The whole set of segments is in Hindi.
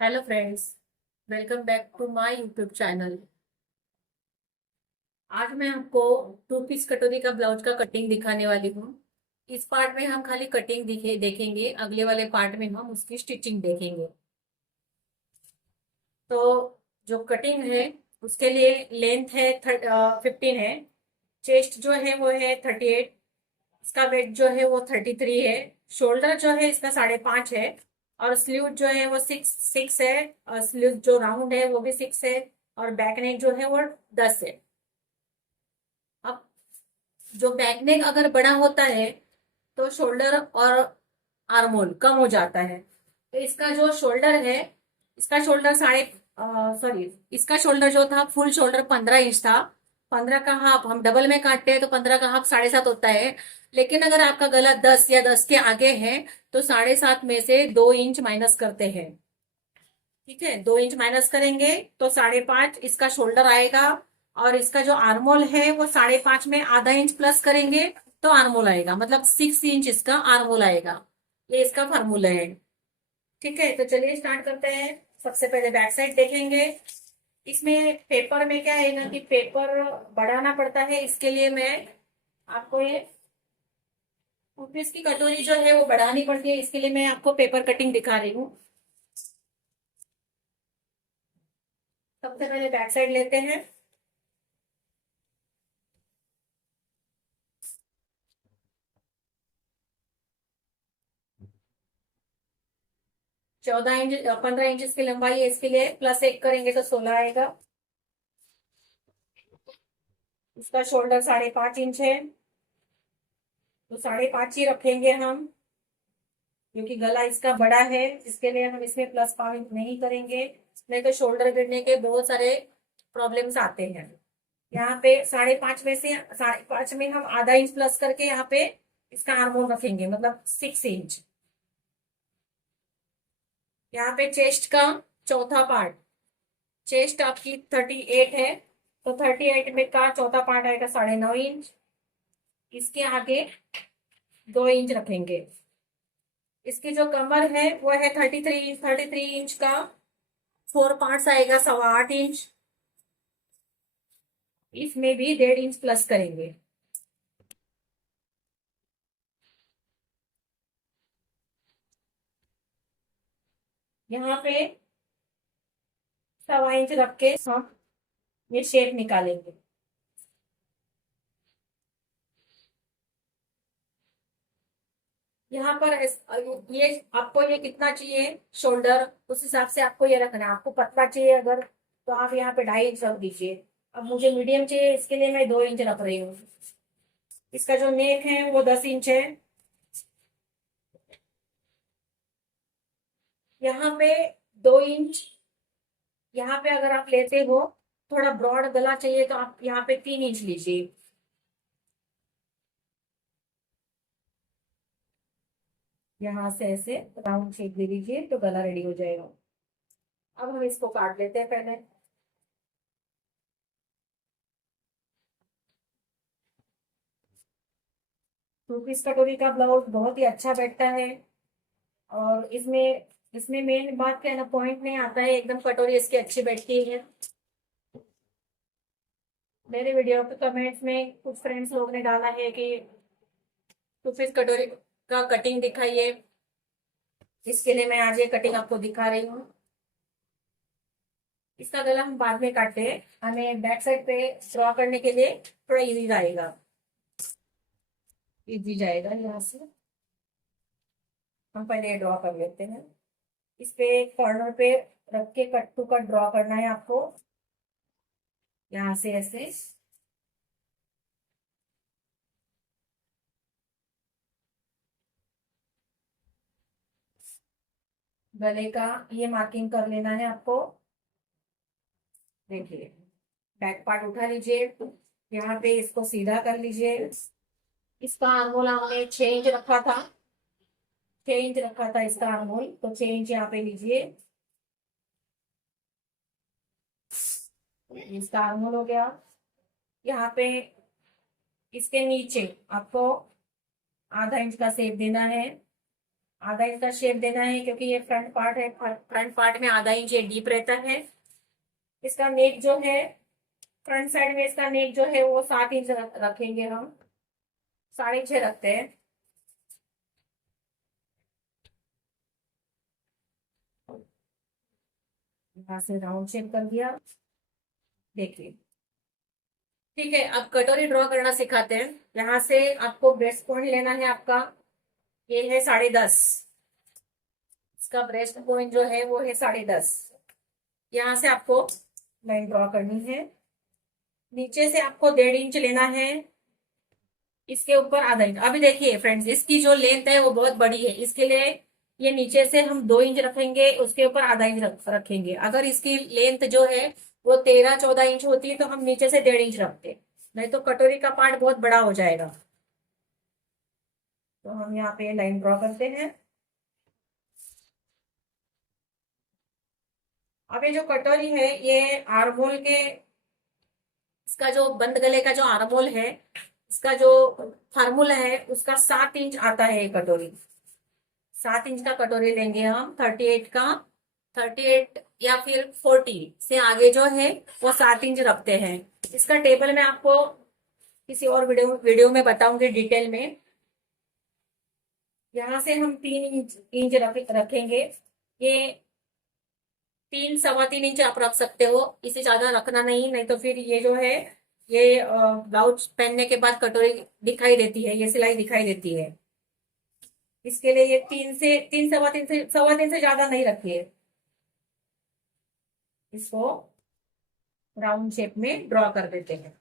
Hello friends. Welcome back to my YouTube channel. आज मैं आपको टू पीस कटोरी का ब्लाउज का कटिंग दिखाने वाली हूँ। इस पार्ट में हम खाली कटिंग देखेंगे, अगले वाले पार्ट में हम उसकी स्टिचिंग देखेंगे। तो जो कटिंग है उसके लिए लेंथ है 15 है। चेस्ट जो है वो है 38। इसका वेट जो है वो 33 है। शोल्डर जो है इसका 5.5 है। और स्लीव जो है वो 6 है। और स्लीव जो राउंड है वो भी 6 है। और बैक नेक जो है वो 10 है। अब जो बैक नेक अगर बड़ा होता है तो शोल्डर और आर्मोल कम हो जाता है। तो इसका जो शोल्डर है, इसका शोल्डर साढ़े सॉरी, इसका शोल्डर जो था फुल शोल्डर 15 इंच था। 15 का हाफ हम डबल में काटते हैं तो 15 का हाफ 7.5 होता है। लेकिन अगर आपका गला 10 या 10 के आगे है तो 7.5 में से 2 इंच माइनस करते हैं। ठीक है, 2 इंच माइनस करेंगे तो 5.5 इसका शोल्डर आएगा। और इसका जो आर्मोल है वो 5.5 में आधा इंच प्लस करेंगे तो आर्मोल आएगा, मतलब 6 इंच इसका आर्मोल आएगा। ये इसका फार्मूला है। ठीक है, तो चलिए स्टार्ट करते हैं। सबसे पहले बैक साइड देखेंगे। इसमें पेपर में क्या है ना कि पेपर बढ़ाना पड़ता है, इसके लिए मैं आपको ये कुकीज की कटोरी जो है वो बढ़ानी पड़ती है, इसके लिए मैं आपको पेपर कटिंग दिखा रही हूँ। सबसे पहले बैक साइड लेते हैं। 14 इंच 15 इंच की लंबाई है, इसके लिए +1 करेंगे तो 16 आएगा। इसका शोल्डर 5.5 इंच है तो 5.5 ही रखेंगे हम, क्योंकि गला इसका बड़ा है। इसके लिए हम इसमें +5 नहीं करेंगे, नहीं तो शोल्डर गिरने के बहुत सारे प्रॉब्लम्स आते हैं। यहाँ पे 5.5 में से 5.5 में हम आधा इंच प्लस करके यहाँ पे इसका आर्मोल रखेंगे, मतलब 6 इंच। यहाँ पे चेस्ट का चौथा पार्ट, चेस्ट आपकी 38 है तो 38 में का चौथा पार्ट आएगा 9.5 इंच। इसके आगे 2 इंच रखेंगे। इसकी जो कमर है वो है 33 इंच का 4 पार्ट्स आएगा 8.25 इंच। इसमें भी 1.5 इंच प्लस करेंगे। यहाँ पे 1.25 इंच रख के हम ये शेप निकालेंगे। यहाँ पर ये आपको ये कितना चाहिए शोल्डर, उस हिसाब से आपको ये रखना है। आपको पतला चाहिए अगर तो आप यहाँ पे 2.5 इंच रख दीजिए। अब मुझे मीडियम चाहिए, इसके लिए मैं 2 इंच रख रही हूँ। इसका जो नेक है वो 10 इंच है। यहाँ पे 2 इंच। यहाँ पे अगर आप लेते हो थोड़ा ब्रॉड गला चाहिए तो आप यहाँ पे 3 इंच लीजिए। यहाँ से ऐसे राउंड शेप दे दीजिए तो गला रेडी हो जाएगा। अब हम इसको काट लेते हैं पहले। टू पीस कटोरी का ब्लाउज बहुत ही अच्छा बैठता है। और इसमें इसमें मेन बात क्या है ना, पॉइंट नहीं आता है, एकदम कटोरी इसकी अच्छी बैठती है। मेरे वीडियो पे कमेंट्स में कुछ फ्रेंड्स लोग ने डाला है कि टू पीस कटोरी का कटिंग दिखाइए, इसके लिए मैं आज ये कटिंग आपको दिखा रही हूँ। इसका गला हम बाद में काटते हैं, हमें बैक साइड पे ड्रॉ करने के लिए थोड़ा इजी जाएगा। इजी जाएगा यहाँ से। हम पहले ड्रॉ कर लेते हैं। इस पे कॉर्नर पे रख के कट टू कट ड्रॉ करना है आपको, यहाँ से ऐसे। गले का ये मार्किंग कर लेना है आपको। देखिए, बैक पार्ट उठा लीजिए, यहाँ पे इसको सीधा कर लीजिए। इसका आर्मोल हमने 6 इंच रखा था, 6 इंच रखा था इसका आर्मोल, तो 6 इंच यहाँ पे लीजिए। इसका आर्मोल हो गया। यहाँ पे इसके नीचे आपको आधा इंच का शेप देना है। आधा इंच का शेप देना है क्योंकि ये फ्रंट पार्ट है, फ्रंट पार्ट में आधा इंच ये डीप रहता है। इसका नेक जो है, फ्रंट साइड में इसका नेक जो है वो 7 इंच रखेंगे हम, 6.5 रखते हैं। यहाँ से राउंड शेप कर दिया, देखिए। ठीक है, अब कटोरी ड्रॉ करना सिखाते हैं। यहाँ से आपको ब्रेस्ट पॉइंट लेना है आपका, ये है 10.5। इसका ब्रेस्ट पॉइंट जो है वो है 10.5। यहाँ से आपको लाइन ड्रॉ करनी है। नीचे से आपको 1.5 इंच लेना है, इसके ऊपर आधा इंच। अभी देखिए फ्रेंड्स, इसकी जो लेंथ है वो बहुत बड़ी है, इसके लिए ये नीचे से हम 2 इंच रखेंगे, उसके ऊपर आधा इंच रखेंगे। अगर इसकी लेंथ जो है वो 13-14 इंच होती है तो हम नीचे से 1.5 इंच रखते, नहीं तो कटोरी का पार्ट बहुत बड़ा हो जाएगा। तो हम यहाँ पे लाइन ड्रॉ करते हैं। अब ये जो कटोरी है ये आर्मोल के, इसका जो बंद गले का जो आर्मोल है, इसका जो फार्मूला है उसका 7 इंच आता है ये कटोरी। 7 इंच का कटोरी लेंगे हम, 38 का, 38 या फिर 40 से आगे जो है वो 7 इंच रखते हैं। इसका टेबल मैं आपको किसी और वीडियो में बताऊंगी डिटेल में। यहाँ से हम 3 इंच रखेंगे। ये 3-3.25 इंच आप रख सकते हो, इसे ज्यादा रखना नहीं, नहीं तो फिर ये जो है ये ब्लाउज पहनने के बाद कटोरी दिखाई देती है, ये सिलाई दिखाई देती है। इसके लिए ये 3 से 3, 3.25 से ज्यादा नहीं रखिए। इसको राउंड शेप में ड्रॉ कर देते हैं।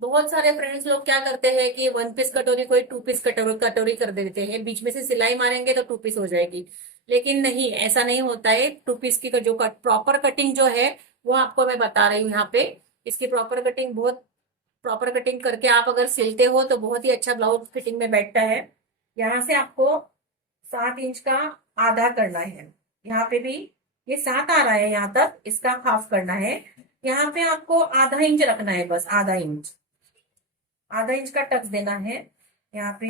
बहुत सारे फ्रेंड्स लोग क्या करते हैं कि 1 पीस कटोरी को 2 पीस कटोरी कटोरी कर देते हैं, बीच में से सिलाई मारेंगे तो 2 पीस हो जाएगी। लेकिन नहीं, ऐसा नहीं होता है। 2 पीस की जो प्रॉपर कटिंग जो है वो आपको मैं बता रही हूँ यहाँ पे। इसकी प्रॉपर कटिंग, बहुत प्रॉपर कटिंग करके आप अगर सिलते हो तो बहुत ही अच्छा ब्लाउज फिटिंग में बैठता है। यहाँ से आपको 7 इंच का आधा करना है। यहाँ पे भी ये 7 आ रहा है, यहाँ तक इसका हाफ करना है। यहाँ पे आपको आधा इंच रखना है, बस आधा इंच, आधा इंच का टक्स देना है। यहाँ पे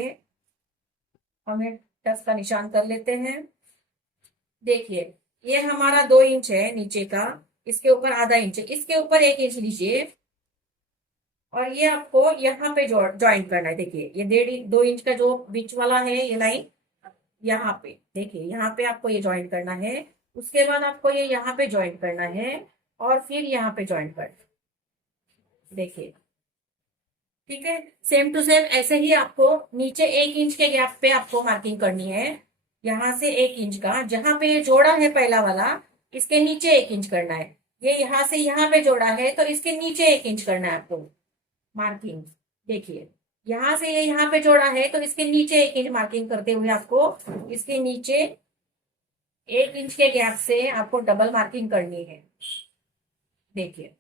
हमें टक्स का निशान कर लेते हैं। देखिए, ये हमारा 2 इंच है नीचे का, इसके ऊपर आधा इंच है, इसके ऊपर 1 इंच लीजिए और ये आपको यहाँ पे ज्वाइन करना है। देखिए, ये 1.5-2 इंच का जो बीच वाला है ये लाइन, यहाँ पे देखिए, यहाँ पे आपको ये ज्वाइन करना है। उसके बाद आपको ये यहाँ पे ज्वाइन करना है और फिर यहाँ पे ज्वाइन करना है। देखिए, ठीक है, सेम टू सेम ऐसे ही आपको नीचे 1 इंच के गैप पे आपको मार्किंग करनी है। यहाँ से 1 इंच का, जहां पे ये जोड़ा है पहला वाला, इसके नीचे 1 इंच करना है। ये यहाँ से यहाँ पे जोड़ा है तो इसके नीचे 1 इंच करना है आपको मार्किंग। देखिए, यहाँ से ये यहाँ पे जोड़ा है तो इसके नीचे 1 इंच मार्किंग करते हुए आपको इसके नीचे 1 इंच के गैप से आपको डबल मार्किंग करनी है। देखिए,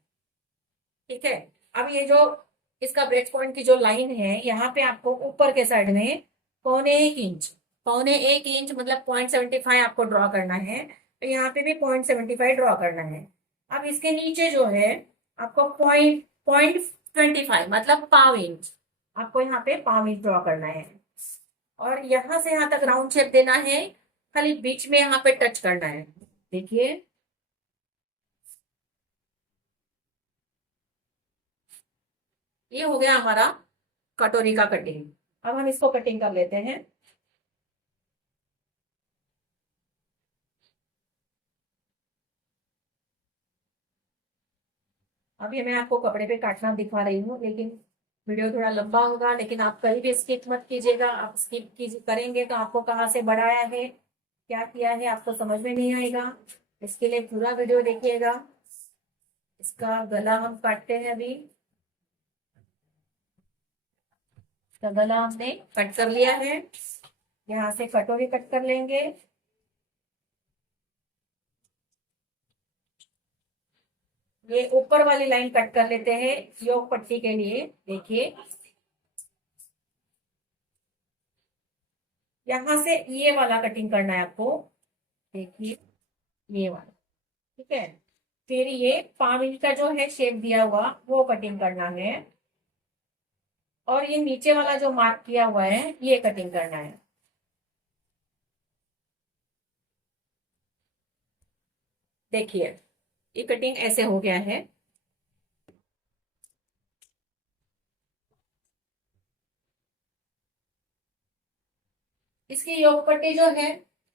ठीक है। अब ये जो इसका ब्रेक पॉइंट की जो लाइन है, यहाँ पे आपको ऊपर के साइड में 1.25 इंच, 1.25 इंच मतलब 0.75 आपको ड्रॉ करना है। तो यहाँ पे भी 0.75 ड्रॉ करना है। अब इसके नीचे जो है आपको 0.25 मतलब पाव इंच, आपको यहाँ पे पाव इंच ड्रॉ करना है। और यहाँ से यहाँ तक राउंड शेप देना है, खाली बीच में यहाँ पे टच करना है। देखिए, ये हो गया हमारा कटोरी का कटिंग। अब हम इसको कटिंग कर लेते हैं। अभी मैं आपको कपड़े पे काटना दिखा रही हूँ, लेकिन वीडियो थोड़ा लंबा होगा। लेकिन आप कहीं भी स्किप मत कीजिएगा, आप स्किप करेंगे तो आपको कहाँ से बढ़ाया है, क्या किया है, आपको समझ में नहीं आएगा। इसके लिए पूरा वीडियो देखिएगा। इसका गला हम काटते हैं अभी। इसका गला हमने कट कर लिया है। यहाँ से कटोरी कट कर लेंगे। ये ऊपर वाली लाइन कट कर लेते हैं योग पट्टी के लिए। देखिए, यहाँ से ये वाला कटिंग करना है आपको। देखिए, ये वाला, ठीक है। फिर ये 5 इंच का जो है शेप दिया हुआ वो कटिंग करना है। और ये नीचे वाला जो मार्क किया हुआ है ये कटिंग करना है। देखिए ये कटिंग ऐसे हो गया है। इसकी योग पट्टी जो है,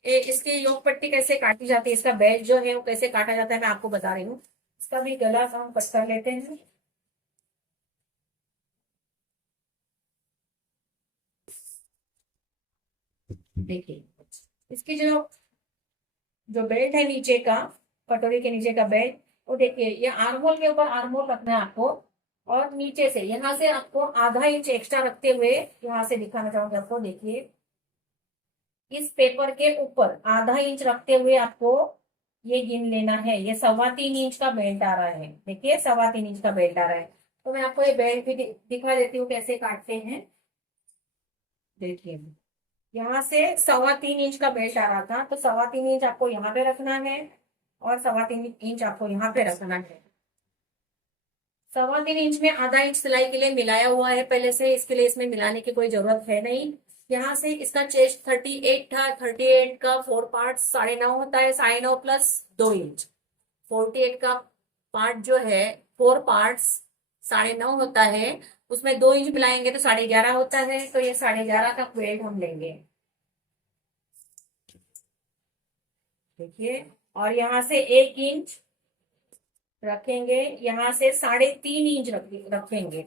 इसकी योग पट्टी कैसे काटी जाती है, इसका बेल्ट जो है वो कैसे काटा जाता है, मैं आपको बता रही हूँ। इसका भी गला हम कट कर लेते हैं। देखिए इसकी जो जो बेल्ट है नीचे का, कटोरी के नीचे का बेल्ट, वो देखिए ये आर्महोल के ऊपर आर्महोल रखना है आपको। और नीचे से यहाँ से आपको आधा इंच एक्स्ट्रा रखते हुए, यहाँ से दिखाना चाहूंगी आपको, देखिए इस पेपर के ऊपर आधा इंच रखते हुए आपको ये गिन लेना है। ये 3.25 इंच का बेल्ट आ रहा है। देखिए 3.25 इंच का बेल्ट आ रहा है। तो मैं आपको ये बेल्ट भी दिखा देती हूँ कैसे काटते हैं। देखिए यहाँ से 3.25 इंच का बेल्ट आ रहा था, तो 3.25 इंच आपको यहाँ पे रखना है और 3.25 इंच आपको यहाँ पे रखना है। 3.25 इंच में आधा इंच सिलाई के लिए मिलाया हुआ है पहले से, इसके लिए इसमें मिलाने की कोई जरूरत है नहीं। यहाँ से इसका चेस्ट 38 था, 38 का 4 पार्ट 9.5 होता है, 9.5 प्लस 2 इंच। 48 का पार्ट जो है, 4 पार्ट्स 9.5 होता है, उसमें 2 इंच मिलाएंगे तो 11.5 होता है। तो ये 11.5 का वेट हम लेंगे। देखिए और यहाँ से 1 इंच रखेंगे, यहाँ से 3.5 इंच रखेंगे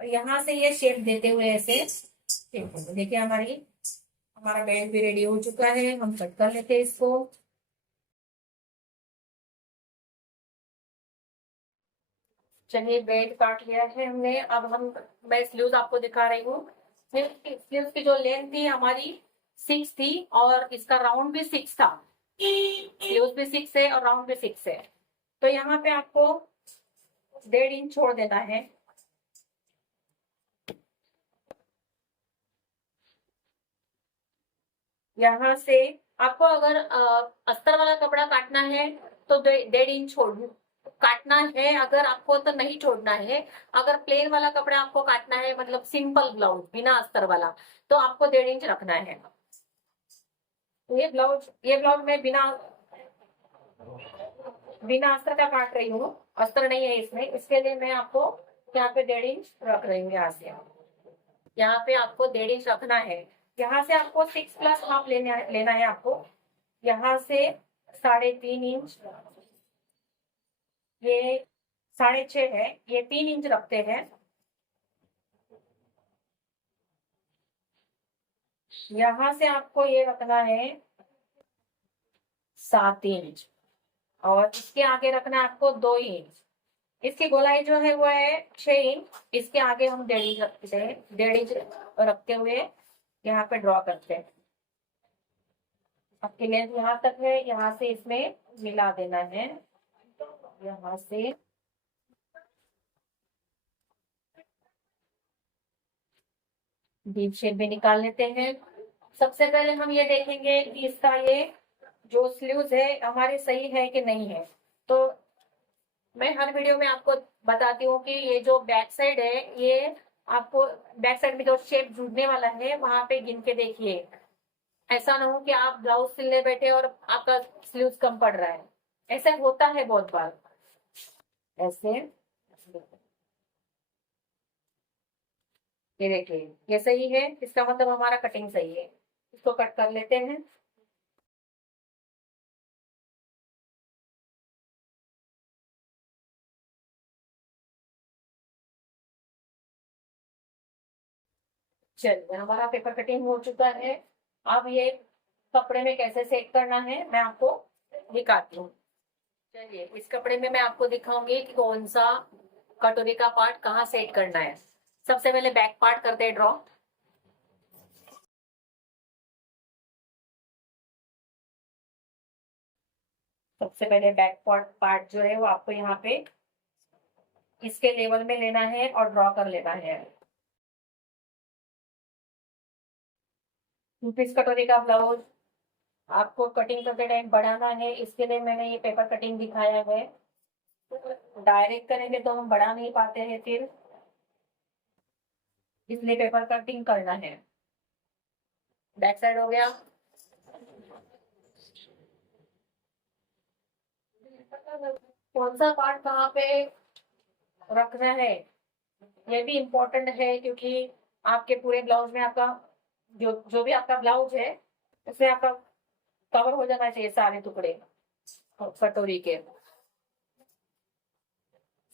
और यहाँ से ये शेप देते हुए ऐसे शेप देंगे। देखिए हमारा बेल्ट भी रेडी हो चुका है, हम कट कर लेते हैं इसको। चलिए बेल्ट काट लिया है हमने। अब मैं स्लीव्स आपको दिखा रही हूँ। स्लीव्स की जो लेंथ थी हमारी 6 थी और इसका राउंड भी 6 था। स्लीव्स भी 6 है और राउंड भी 6 है। तो यहाँ पे आपको 1.5 इंच छोड़ देना है। यहाँ से आपको अगर अस्तर वाला कपड़ा काटना है तो 1.5 इंच छोड़ काटना है, अगर आपको तो नहीं छोड़ना है। अगर प्लेन वाला कपड़ा आपको काटना है, मतलब सिंपल ब्लाउज बिना अस्तर वाला, तो आपको 1.5 इंच रखना है। ये ब्लाउज मैं बिना बिना अस्तर का काट रही हूँ, अस्तर नहीं है इसमें, इसके लिए मैं आपको यहाँ पे 1.5 इंच रख रही हूँ। यहाँ से यहाँ पे आपको 1.5 इंच रखना है। यहाँ से आपको 6+हाफ लेना है आपको। यहाँ से 3.5 इंच, ये 6.5 है, ये 3 इंच रखते हैं। यहाँ से आपको ये रखना है 7 इंच और इसके आगे रखना है आपको 2 इंच। इसकी गोलाई जो है वो है 6 इंच, इसके आगे हम 1.5 इंच रखते हैं। 1.5 इंच रखते हुए यहाँ पे ड्रॉ करते हैं। आपकी लेंथ यहाँ तक है, यहाँ से इसमें मिला देना है। यहाँ से डीप शेप भी निकाल लेते हैं। सबसे पहले हम ये देखेंगे कि इसका ये जो स्लीव्स है हमारे सही है कि नहीं है। तो मैं हर वीडियो में आपको बताती हूँ कि ये जो बैक साइड है, ये आपको बैक साइड में जो शेप जुड़ने वाला है वहां पे गिन के देखिए। ऐसा ना हो कि आप ब्लाउज सिलने बैठे और आपका स्लीव्स कम पड़ रहा है। ऐसा होता है बहुत बार। ऐसे ये देखिए ये सही है, इसका मतलब हमारा कटिंग सही है। इसको कट कर लेते हैं। चलिए हमारा पेपर कटिंग हो चुका है। अब ये कपड़े में कैसे सेट करना है मैं आपको दिखाती हूँ। चलिए इस कपड़े में मैं आपको दिखाऊंगी कि कौन सा कटोरी का पार्ट कहाँ सेट करना है। सबसे पहले बैक पार्ट करते हैं ड्रॉ। सबसे पहले बैक पार्ट जो है वो आपको यहाँ पे इसके लेवल में लेना है और ड्रॉ कर लेना है। 2 पीस कटोरी का ब्लाउज आपको कटिंग करते टाइम बढ़ाना है, इसके लिए मैंने ये पेपर कटिंग दिखाया है। डायरेक्ट करेंगे तो हम बढ़ा नहीं पाते हैं फिर। इसलिए पेपर कटिंग करना है। बैक साइड हो गया। कौन सा पार्ट कहाँ पे रखना है ये भी इम्पोर्टेंट है, क्योंकि आपके पूरे ब्लाउज में आपका जो जो भी आपका ब्लाउज है उसमें आपका कवर हो जाना चाहिए सारे टुकड़े कटोरी के।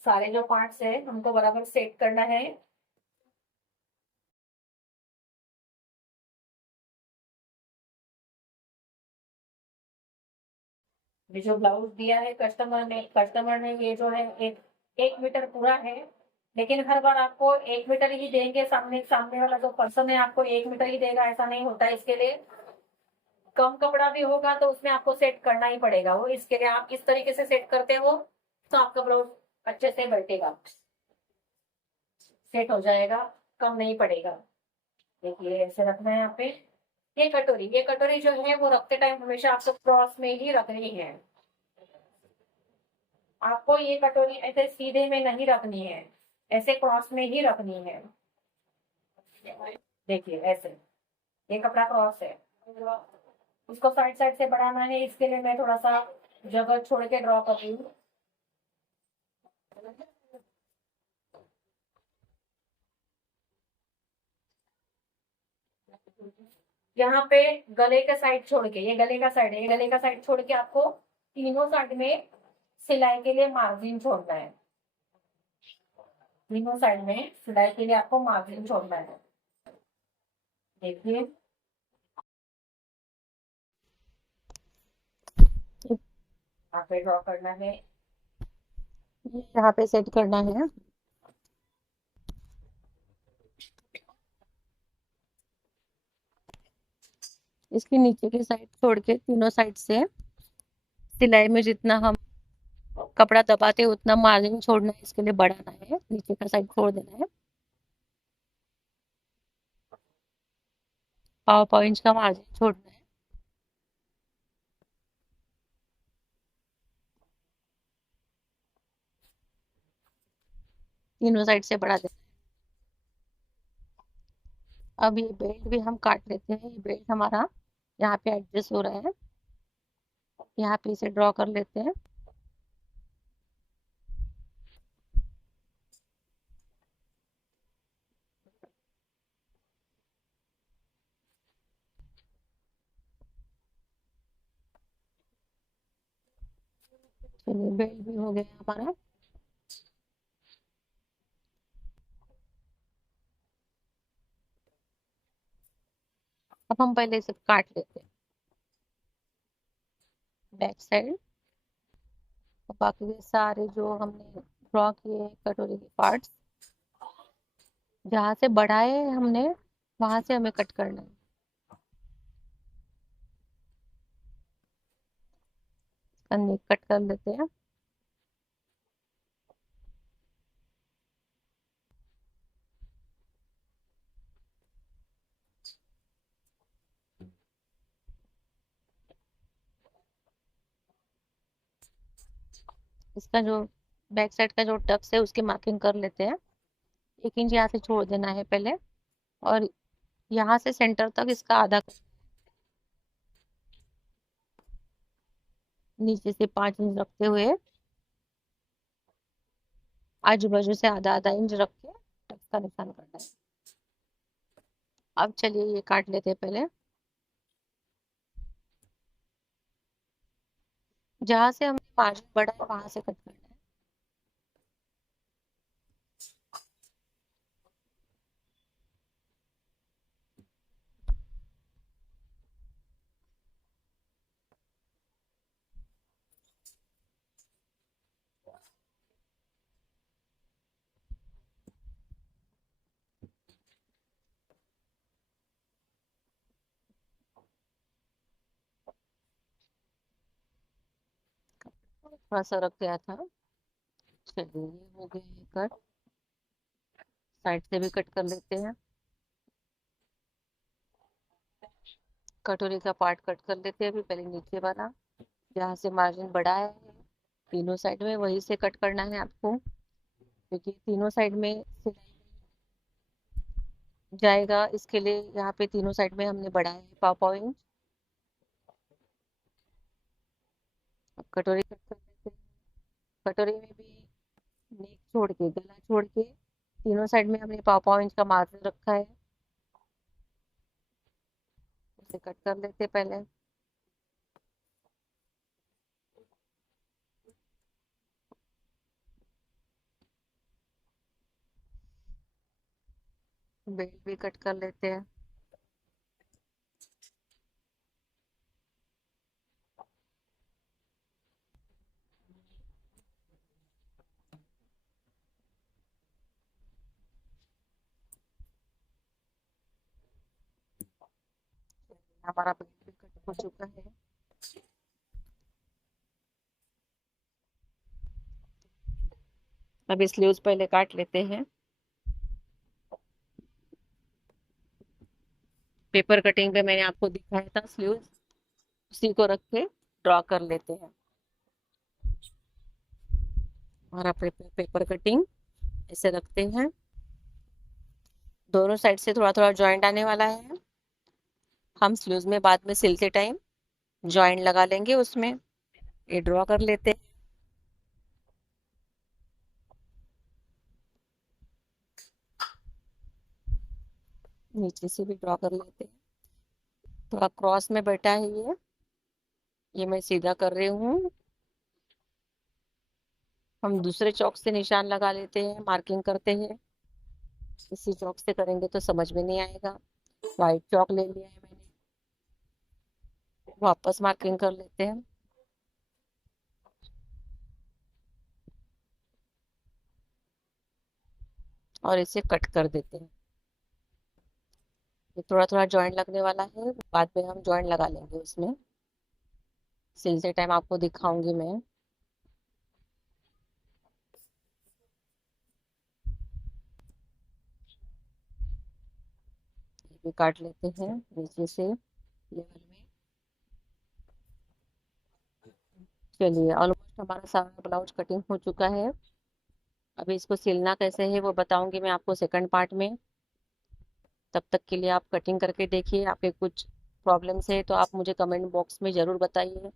सारे जो पार्ट्स है हमको बराबर सेट करना है। ये जो ब्लाउज दिया है कस्टमर ने ये जो है 1 मीटर पूरा है, लेकिन हर बार आपको 1 मीटर ही देंगे। सामने सामने वाला जो पर्सन है आपको 1 मीटर ही देगा ऐसा नहीं होता है। इसके लिए कम कपड़ा भी होगा तो उसमें आपको सेट करना ही पड़ेगा। वो इसके लिए आप इस तरीके से सेट करते हो तो आपका ब्लाउज अच्छे से बैठेगा, सेट हो जाएगा, कम नहीं पड़ेगा। देखिए ऐसे रखना है यहाँ पे। ये कटोरी जो है वो रखते टाइम हमेशा आपको क्रॉस में ही रखनी है। आपको ये कटोरी ऐसे सीधे में नहीं रखनी है, ऐसे क्रॉस में ही रखनी है। देखिए ऐसे, ये कपड़ा क्रॉस है, उसको साइड साइड से बढ़ाना है। इसके लिए मैं थोड़ा सा जगह छोड़ के ड्रॉ कर रही हूँ। यहाँ पे गले का साइड छोड़ के, ये गले का साइड है, ये गले का साइड छोड़ के आपको तीनों साइड में सिलाई के लिए मार्जिन छोड़ना है। तीनों साइड में सिलाई के लिए आपको मार्जिन छोड़ना है। देखिए यहाँ पे ड्रॉ करना है, यहाँ पे सेट करना है। इसके नीचे की साइड छोड़ के तीनों साइड से सिलाई में जितना हम कपड़ा दबाते हैं उतना मार्जिन छोड़ना है। इसके लिए बढ़ाना है, नीचे का साइड छोड़ देना है। 1.5 इंच का मार्जिन छोड़ना है। तीनों साइड से बढ़ा देना है। अब ये बेल्ट भी हम काट लेते हैं। ये बेल्ट हमारा यहाँ पे एडजस्ट हो रहा है, यहाँ पे इसे ड्रॉ कर लेते हैं। चलिए बेल्ट भी हो गया हमारा। अब हम पहले इसे काट लेते हैं बैक साइड। और बाकी के सारे जो हमने ड्रॉ किए हैं कटोरी के पार्ट्स, जहाँ से बढ़ाए हमने वहां से हमें कट करना है। नेक कट कर लेते हैं। इसका जो बैक साइड का जो टक्स है उसकी मार्किंग कर लेते हैं। 1 इंच यहाँ से छोड़ देना है पहले, और यहाँ से सेंटर तक इसका आधा, नीचे से 5 इंच रखते हुए आजू बाजू से आधा आधा इंच रख के टक्स का निशान करना है। अब चलिए ये काट लेते हैं पहले। जहाँ से हमने मार्जिन बढ़ा है वहां से कट करना है। थोड़ा सा रख गया था। चलिए ये हो गया है कट। साइड से भी कट कर लेते हैं। कटोरी का पार्ट कट कर लेते हैं अभी। पहले नीचे वाला जहाँ से मार्जिन बढ़ाया है तीनों साइड में वहीं से कट करना है आपको, क्योंकि तीनों साइड में सिलाई जाएगा। इसके लिए यहाँ पे तीनों साइड में हमने बढ़ाया है पाव पाव इंच। अब कटोरी कट कर लेते हैं। कटोरी में भी नेक छोड़ के, गला छोड़ के, तीनों साइड में हमने पाव पाव इंच का मार्जिन रखा है। इसे कट कर लेते हैं पहले। बेल भी कट कर लेते हैं। हमारा बेल भी कट हो चुका है। अब स्लीव्स पहले काट लेते हैं। पेपर कटिंग पे मैंने आपको दिखाया था स्लीव्स, उसी को रख के ड्रॉ कर लेते हैं। हमारा पेपर कटिंग ऐसे रखते हैं। दोनों साइड से थोड़ा थोड़ा जॉइंट आने वाला है। हम स्लीव्स में बाद में सिलते टाइम जॉइंट लगा लेंगे उसमें। ये ड्रॉ कर लेते हैं। नीचे से भी ड्रॉ कर लेते हैं। थोड़ा क्रॉस में बैठा है ये मैं सीधा कर रही हूँ। हम दूसरे चौक से निशान लगा लेते हैं, मार्किंग करते हैं। इसी चौक से करेंगे तो समझ में नहीं आएगा। व्हाइट चौक ले लिया है मैंने, वापस मार्किंग कर लेते हैं और इसे कट कर देते हैं। ये थोड़ा थोड़ा जॉइंट लगने वाला है, बाद में हम जॉइंट लगा लेंगे उसमें। सिलते टाइम आपको दिखाऊंगी मैं। ये भी काट लेते हैं नीचे से लेवल में। चलिए, ऑलमोस्ट हमारा सारा ब्लाउज कटिंग हो चुका है। अभी इसको सिलना कैसे है वो बताऊंगी मैं आपको सेकंड पार्ट में। तब तक के लिए आप कटिंग करके देखिए। आपके कुछ प्रॉब्लम्स है तो आप मुझे कमेंट बॉक्स में ज़रूर बताइए।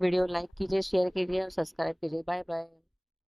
वीडियो लाइक कीजिए, शेयर कीजिए और सब्सक्राइब कीजिए। Bye bye.